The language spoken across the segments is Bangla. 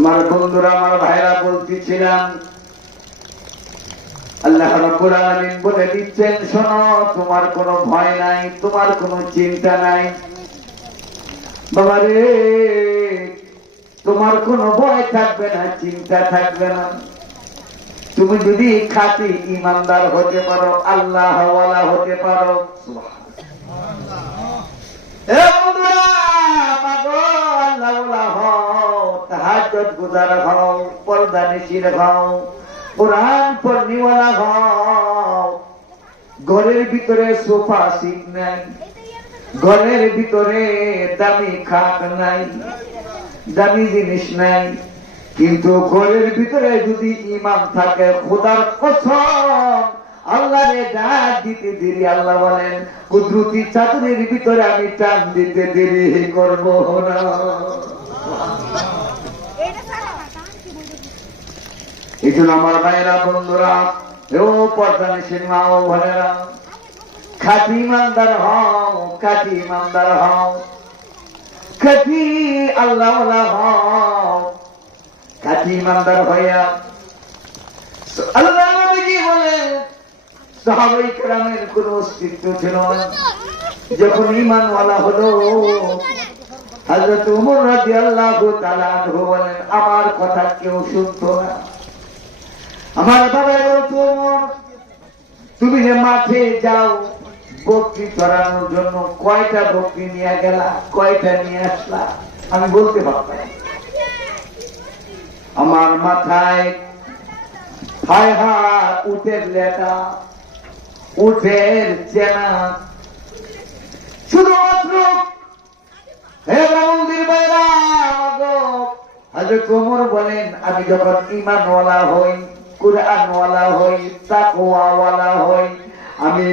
আমার বন্ধুরা আমার ভাইরা বলতেছিলাম আল্লাহ রাব্বুল আলামিন বলে দিচ্ছেন শোনো তোমার কোনো ভয় নাই তোমার কোনো চিন্তা নাই। বাবা রে তোমার কোনো ভয় থাকবে না চিন্তা থাকবে না। তুমি যদি খাঁটি ইমানদার হতে পারো আল্লাহ হতে পারো আল্লাহওয়ালা হও, তাহাজ্জুদ গুজার হও, পর্দা নিশির হও, কোরআন পড়নিওয়ালা হও। ঘরের ভিতরে সোফা সিট নাই ঘরের ভিতরে দামি খাট নাই দামি জিনিস নাই। কিন্তু ঘরের ভিতরে যদি ইমাম থাকে খোদার কসম আল্লাহ রে ডাক দিতে দেরি। আল্লাহ বলেন কুদরতি চাদরের ভিতরে আমি টান দিতে দেরি করব না। এই জন্য আমার ভাইয়েরা, বন্ধুরা ও পর্দা নিষেধ মা ও বোনেরা খাঁটি ইমানদার হও, খাঁটি ইমানদার হও। খাঁটি আল্লাহ হও। খাঁটি ইমানদার হইয়া আল্লাহ নবীজি বলেন সাহাবাই কেরামের কোন অস্তিত্ব ছিল না। যখন ইমানওয়ালা হলো হযরত উমর তাআলা আনহু বলেন, আমার কথা কেউ শুনতো না। আমার বাবা বলতো উমর তুমি যে মাঠে যাও, বকরি চড়ানোর জন্য কয়টা বকরি নিয়ে গেলা, কয়টা নিয়ে আসলা? আমি বলতে পারতাম আমার মাথায় হায় হায় উঠের লেটা উঠের চেনা। শুধুমাত্র হে মন্দির বাইরা হাজর কোমর বলেন, আমি যখন ইমানওয়ালা হই হই তাকওয়াওয়ালা হই। আমি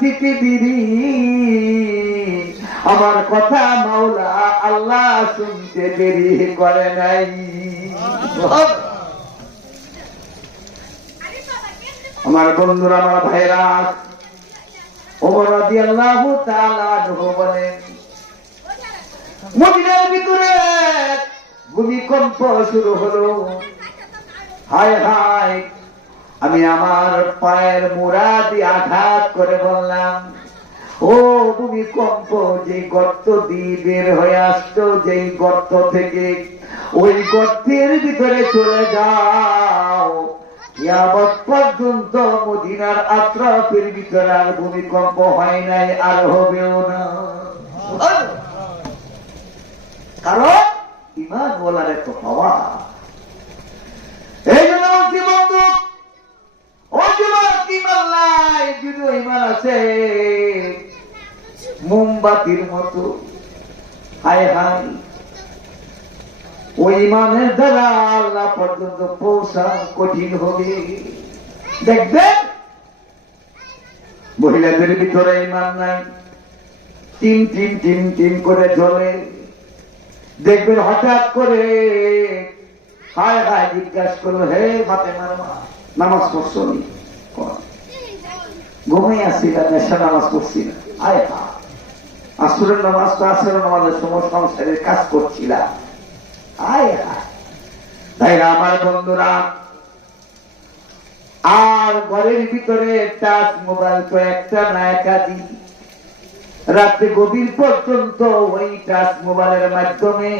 দিতে দিদি আমার কথা মাওলা আল্লাহ শুনতে দেরি করে নাই। আমার বন্ধুরা, আমার ভাইরা ওমর রাদিয়াল্লাহু তাআলা বলেন, মদিনার ভিতরে ভূমিকম্প শুরু হলো। হায় হায় আমি আমার পায়ের মুড়া দিয়ে আঘাত করে বললাম ও ভূমিকম্প যে গর্ত দিয়ে বের হয়ে আসতো যেই গর্ত থেকে ওই গর্তের ভিতরে চলে যাও। ইয়াবত পর্যন্ত মদিনার আত্রাফের ভিতরে আর ভূমিকম্প হয় নাই আর হবেও না। কারণ ইমান বলার এত পাওয়া এই জন্য বলছি বন্ধু ও যুবক ইমান নাই যদি ইমান আছে মোমবাতির মতো। হায় হায়। ওই ইমানের দ্বারা আল্লাহ পর্যন্ত পৌঁছা কঠিন হবে। দেখবেন মহিলাদের ভিতরে ইমান নাই। তিন তিন তিন তিন করে জ্বলে। দেখবেন হঠাৎ করে হায় হায় জিজ্ঞাসা করল, হে মাতে মারমা নামাজ পড়ছো নি? ঘুমিয়ে আসছি না নেশা নামাজ পড়ছি না। আয় হা আসুরের নামাজ তো আসরের নামাজের সময় সংসারের কাজ করছিলাম আয় হায়। তাই আমার বন্ধুরা? আর ঘরের ভিতরে টাচ মোবাইল তো একটা না একাধিক। রাত্রে গভীর পর্যন্ত ওই টাচ মোবাইলের মাধ্যমে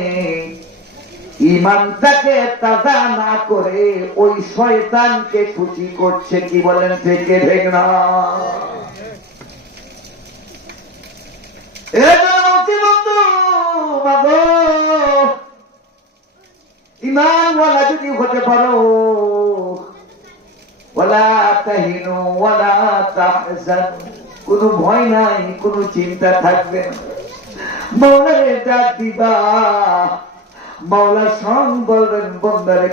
ইমানটাকে তাজা না করে ওই শয়তানকে খুশি করছে, কি বলেন, থেকে ঠিক যদি হতে পারো ভয় নাই, কোনো চিন্তা থাকবে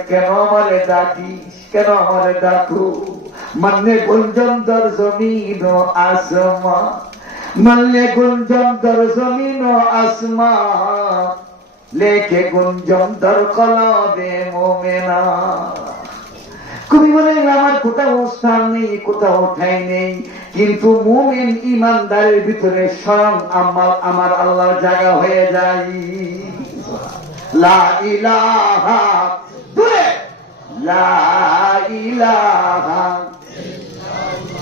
কেন ডাকু মানে গুঞ্জন দর জমিন ও আসমা গুঞ্জন দর জমিন আসমা লেখে গুঞ্জন দর কলবে মোমেনা। কবি বলেন, আমার কোথাও স্থান নেই, কোথাও ঠাই নেই। কিন্তু মুমিন ইমানদারের ভিতরে স্বয়ং আমার আমার আল্লাহর জায়গা হয়ে যায়। লা ইলাহা ইলাহা লা ইলাহা হে জনমানন্দির বাবাদেরকে বলব রে ইমানওয়ালা হতে হলে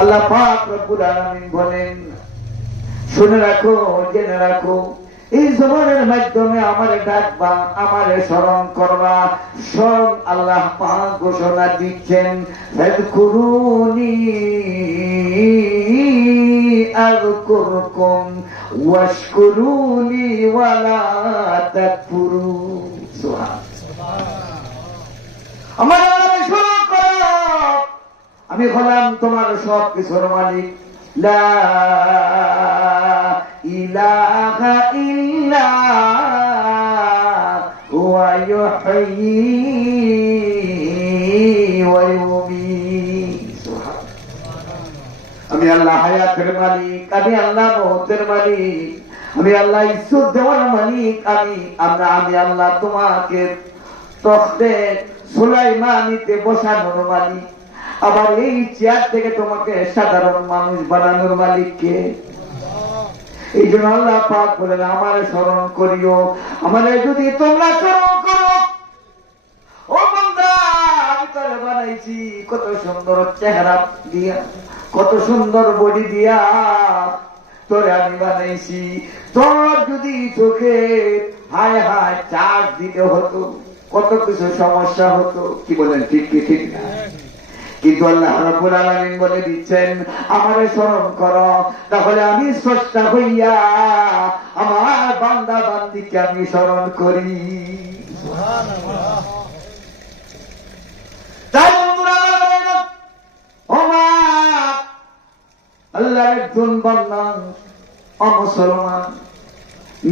আল্লাহ পাক রব্বুল আলামিন বলেন, শুনে রাখো, জেনে রাখো, এই জবানের মাধ্যমে আমার ডাকবা, আমারে স্মরণ করবা। স্মরণ আল্লাহ পাক ঘোষণা দিচ্ছেন ফাদকুরুনি আযকুরকুম ওয়াশকুরুনি ওয়ালা তাকফুরুন সুবহান আমার আমি হলাম তোমার সব কিছুর মালিক আমি আল্লাহ হায়াতের মালিক, আমি আল্লাহ মহতের মালিক, আমি আল্লাহ ঈশ্বর দেওয়ার মালিক, আমি, আমরা, আমি আল্লাহ তোমাকে তখতে সুলাইমানিতে বসানোর মালিক। আবার এই চেয়ার থেকে তোমাকে সাধারণ মানুষ বানানোর মালিককে। এই জন্য আল্লাহ পাক বলেন, আমার স্মরণ করিও আমাদের যদি তোমরা করো বানাইছি, কত সুন্দর চেহারা দিয়া, কত সুন্দর বডি দিয়া। তোরে আমি বানাইছি। তোর যদি চোখে হায় হায় চার্জ দিতে হতো, কত কিছু সমস্যা হতো, কি বলেন, ঠিক কি, ঠিক না? কিন্তু আল্লাহ রাব্বুল আলামিন বলে দিচ্ছেন, আমারে স্মরণ করো, তাহলে আমি স্রষ্টা হইয়া আমার বান্দা বান্দিকে আমি স্মরণ করি। আল্লাহর একজন বান্দা, অমুসলমান,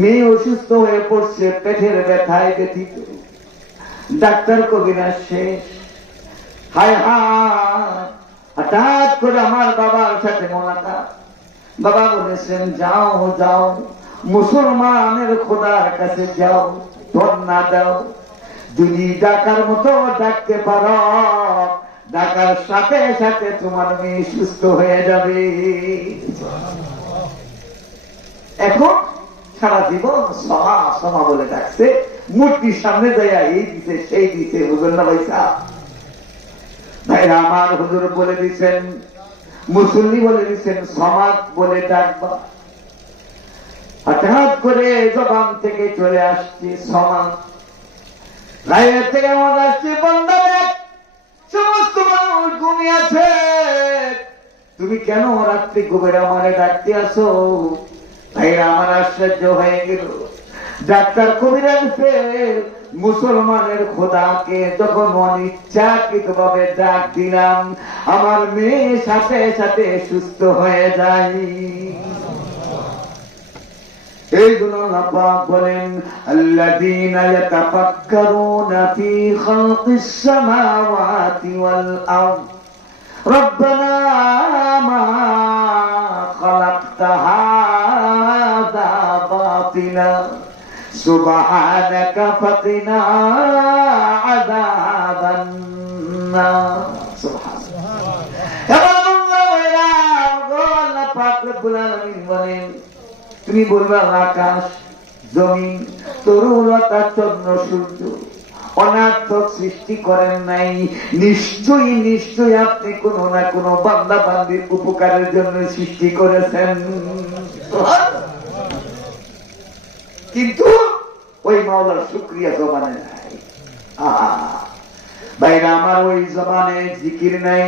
মেয়ে অসুস্থ হয়ে পড়ছে, পেটের ব্যথায় ব্যথিত। ডাক্তার কবিরা শেষ। হায় হায়। হঠাৎ করে আমার বাবার সাথে মোলাকাত। বাবা বলেছেন, যাও যাও, মুসলমানের খোদার কাছে যাও ধর্ণা দাও। যদি ডাকার মতো ডাকতে পারো, ডাকার সাথে সাথে তোমার মেয়ে সুস্থ হয়ে যাবে। এখন সারা জীবন সমা সমা বলে ডাকছে, মূর্তির সামনে দেয়া এই দিছে, সেই দিছে, বুঝলেন না পয়সা ভাইরা আমার হুজুর বলে দিচ্ছেন মুসল্লি বলে দিচ্ছেন সমাজ বলে ডাকবা। হঠাৎ করে জবান থেকে চলে আসছে সমাজ। গায়ের থেকে মনে আসছে বন্ধারে সমস্ত মানুষ ঘুমিয়ে আছে। তুমি কেন রাত্রি ঘুমের আমারে ডাকতে আসো? ভাইরা, আমার আশ্চর্য হয়ে গেল। ডাক্তার কবিরাজ ফের মুসলমানের খোদাকে যখন অনিচ্ছাকৃত ভাবে ডাক দিলাম, আমার মেয়ে সাথে সাথে সুস্থ হয়ে যায়। আল্লাহ রব্বুল আলামিন বলেন, তুমি আকাশ তরুলতা চন্দ্র সূর্য সৃষ্টি করেন নাই। নিশ্চয়ই নিশ্চয়ই আপনি কোনো না কোনো বান্দা বান্দির উপকারের জন্য সৃষ্টি করেছেন। কিন্তু ওই মাওলার শুক্রিয়া জমানে নাই। বাইরে আমার ওই জমানে জিকির নাই,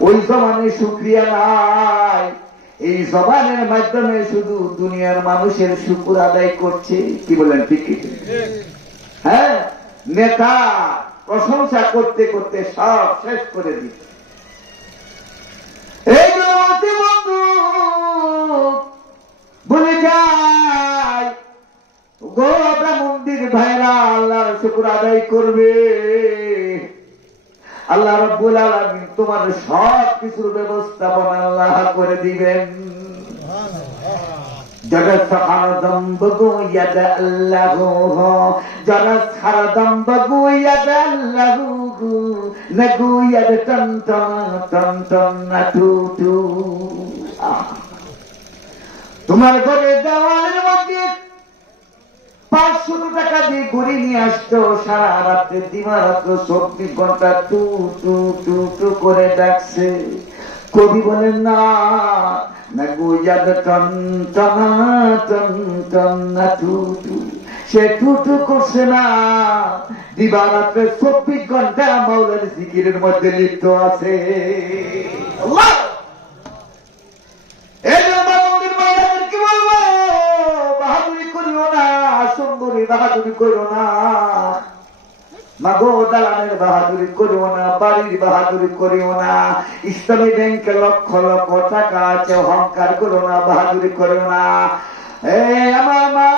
ওই জমানে শুক্রিয়া নাই। এই জবানের মাধ্যমে শুধু দুনিয়ার মানুষের শুকুর আদায় করছে, কি বলেন, ঠিক? হ্যাঁ? নেতা প্রশংসা করতে করতে সব শেষ করে দিচ্ছে। ভাইরা, আল্লাহর শুকুর আদায় করবে। আল্লাহ রব্বুল আলামিন তোমার সব কিছুর ব্যবস্থাপনা আল্লাহ করে দিবেন। তোমার ঘরে দেওয়ালের মধ্যে পাঁচশো টাকা দিয়ে ঘুরে নিয়ে আসতো, সারা রাত্রে দিবারাত্র চব্বিশ ঘণ্টা টু টু টু টু করে ডাকছে। কবি বলেন, না না গুজাদ টন, টনা, টন টন, না টু টু। সে টু টু করছে না। দিবারাত্রে চব্বিশ ঘণ্টা মাওলার জিকিরের মধ্যে লিপ্ত আছে। আল্লাহ! বাহাদুরি করিও না। দালানের বাহাদুরি করিও না, বাড়ির বাহাদুরি করিও না। ইসলামী ব্যাংকে লক্ষ লক্ষ টাকা আছে, অহংকার করো না, বাহাদুরি করিও না। এ, আমার মা,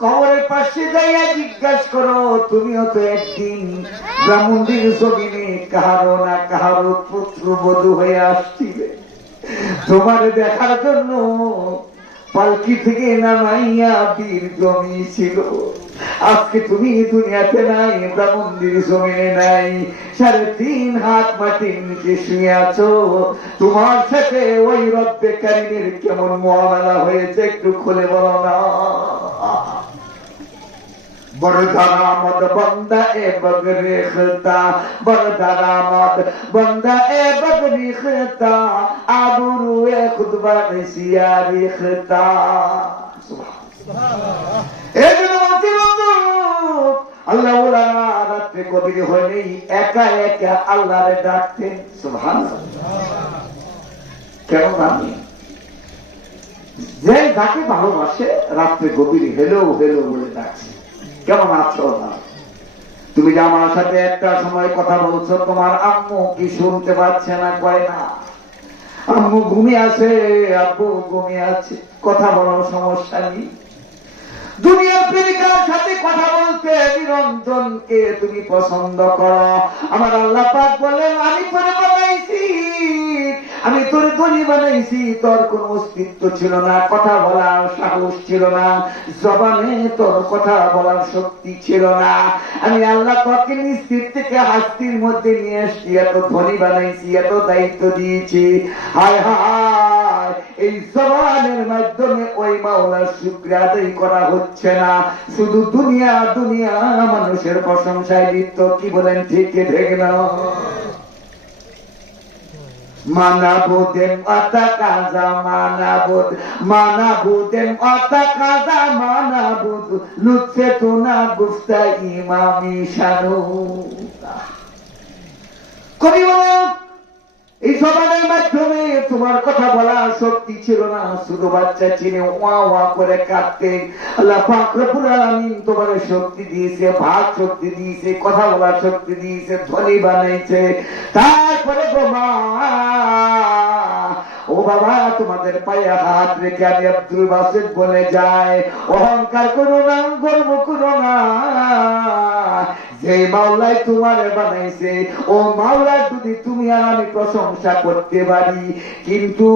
কবরের পাশে যাইয়া জিজ্ঞাসা করো, তুমিও তো একদিন ব্রাহ্মণদের জমিনে কাহারো না কাহারো পুত্র বধূ হয়ে আসছিলে। তোমার দেখার জন্য পালকি থেকে নামাইয়া বীর জমি ছিল। আজকে তুমি দুনিয়াতে নাই, ব্রাহ্মণদের জমিনে নাই। সাড়ে তিন হাত মাটির নিচে শুয়ে আছো। তোমার সাথে ওই রব্বে কারিমের কেমন মহামেলা হয়েছে একটু খুলে বলো না। বরদারামদ বন্দা এ বগরে খতা বরদারামদ বন্দা এ বগরি খতা আবরু এ খুদবা নিসিয়ারি খতা এই জন্য বলছি বন্ধু, আল্লাহ রাত্রে কবির হলেই একা একা আল্লাহরে ডাকতেন। সুবহান কেন আমি যে যাকে ভালোবাসে রাত্রে গভীর হেলো হেলো বলে ডাকছে। কেমন না? তুমি যে আমার সাথে একটা সময় কথা বলছো, তোমার আম্মু কি শুনতে পাচ্ছে না কয় না? আম্মু ঘুমিয়ে আছে, আব্বু ঘুমিয়ে আছে, কথা বলার সমস্যা নেই। দুনিয়ার সাথে কথা বলতে নিরঞ্জনকে তুমি পছন্দ করো। আমার আল্লাহ পাক বলেন, আমি তোরে বানাইছি, আমি তোর ধনী বানাইছি, তোর কোন অস্তিত্ব ছিল না। কথা বলার সাহস ছিল না। জবানে তোর কথা বলার শক্তি ছিল না। আমি আল্লাহ তোকে নিশ্চিত থেকে হাস্তির মধ্যে নিয়ে এসছি এত ধনী বানাইছি, এত দায়িত্ব দিয়েছি। হায় হায় এই জবানের মাধ্যমে ওই মাওলার শুক্র আদায় করা হচ্ছে না। শুধু দুনিয়া দুনিয়া মানুষের প্রশংসায় লিপ্ত, কি বলেন, ঠিক ঠিক না? মানাবুদেম অতা কাজা মানাবুদ মানাবুদেম অতা কাজা মানাবুদ লুৎফে তুনা গুফতা ইমামি শানু। কবি বলেন এই জবানের মাধ্যমে তোমার কথা বলা শক্তি ছিল না। শুধু বাচ্চা চিনে ওয়া ওয়া করে কাঁদতে। আল্লাহ তোমার শক্তি দিয়েছে ভাত শক্তি দিয়েছে, কথা বলার শক্তি দিয়েছে, ধ্বনি বানাইছে। তারপরে তোমার ও বাবা, তোমাদের পায়ে হাত রেখে আমি আব্দুল বাসিদ বলে যায় অহংকার করো না, গর্ব করো না। যে মাওলাই তোমার বানাইছে, ও মাওলা, যদি তুমি আর আমি প্রশংসা করতে পারি, কিন্তু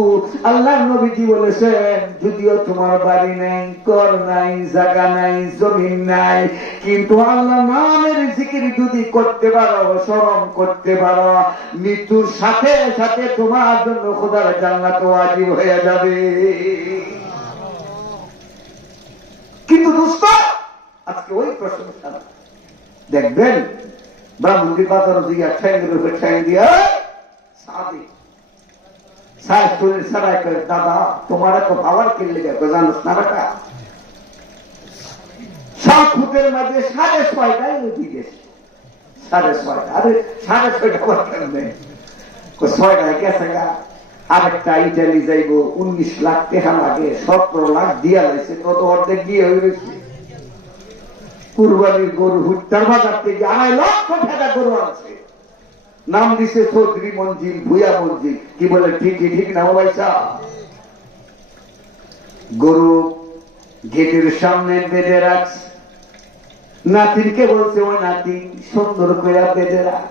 আল্লাহ নবীজি বলেছেন, যদিও তোমার বাড়ি নাই কর নাই, জায়গা নাই, জমিন নাই, কিন্তু আল্লাহ নামের জিকির যদি করতে পারো, স্মরণ করতে পারো, মৃত্যুর সাথে সাথে তোমার জন্য খোদার জান্নাত ওয়াজিব হয়ে যাবে। কিন্তু দোস্ত আজকে ওই প্রশংসা দেখবেন ব্রাহ্মণকে বাজার দিয়া ঠ্যাং রূপে ঠ্যাং দিয়া সাদি সাহেব শরীর সারাই করে, দাদা, তোমার এত পাওয়ার কিনলে যাবে, জানোস না বেটা? সাত মধ্যে সাড়ে ছয়টাই উঠি গেছে সাড়ে ছয়টা, আরে সাড়ে ছয়টা আমার কেমনে ছয়টায় গেছে গা। আরেকটা ইটালি যাইব, উনিশ লাখ টাকা লাগে, সতেরো লাখ দিয়া লাগছে কত অর্ধেক হয়ে গেছে। কুরবানির গরু হুট্টার বাজার থেকে আড়াই লক্ষ টাকা গরু আছে নাম দিছে চৌধুরী মঞ্জিল, ভুয়া মঞ্জিল। কি বলে ঠিকই ঠিক না পয়সা গরু গেটের সামনে বেঁধে রাখছে। নাতিনকে বলছে ওই নাতি, সুন্দর করে বেঁধে রাখ।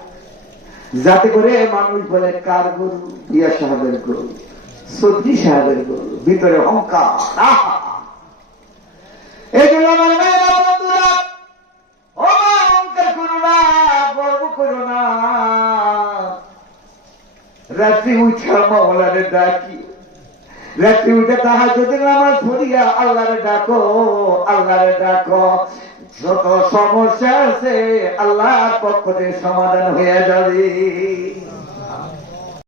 যাতে করে মানুষ বলে কার গরু ইয়া সাহেবের গরু সবজি সাহেবের গরু ভিতরে অহংকার আমার রাত্রি উঠা মাওলারে ডাকি, রাত্রি উঠে তাহা যদি নামাজ পড়িয়া আল্লাহরে ডাকো আল্লাহরে ডাকো। যত সমস্যা আছে আল্লাহ পক্ষ থেকে সমাধান হয়ে যাবে।